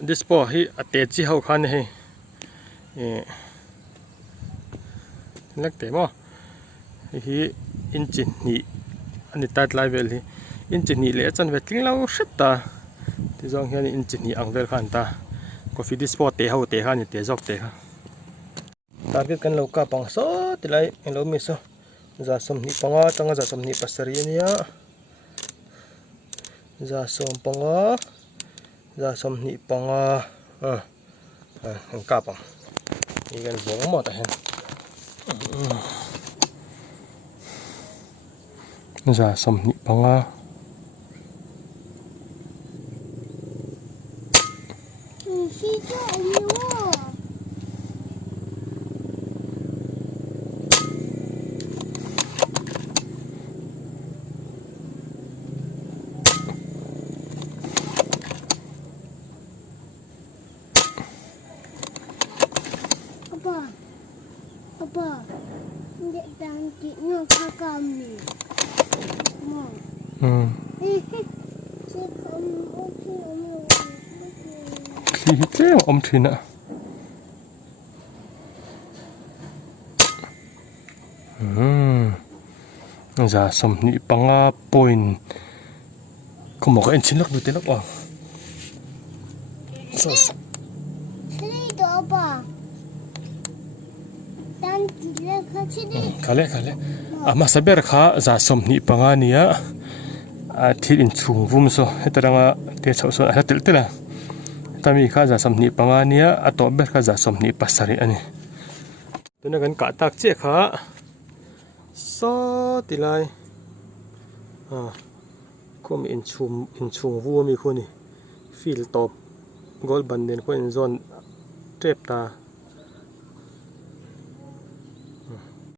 dispo hi ate chi ho khan he lek te mo hi engine ni ani tat lai vel hi engine ni le chan ve tling lo shata ti zong hian engine ni ang vel khan ta coffee dispo te ho te khan ni te jok te kha target kan lo ka pang so ti lai en lo mi so za som ni panga tanga za som ni pasari ania za som panga za som ni panga ang ka pang igan bong mo ta hen za som ni panga Apa? Dek tangkiknya kakak ni. Mau. khi thế ông thìn ạ giờ sầm nị panga point không một cái anh chín lắc đuôi tên lắc vào Sini tu apa? Tangkiknya khale ama saber kha za som ni panga nia a thil in chung vum so hetaranga te chau so a tel tela tami kha za som ni panga nia a to ber kha za som ni pasari ani tuna kan ka tak che kha so tilai kom in chung vu mi khoni fil top gol banden ko in zone trap ta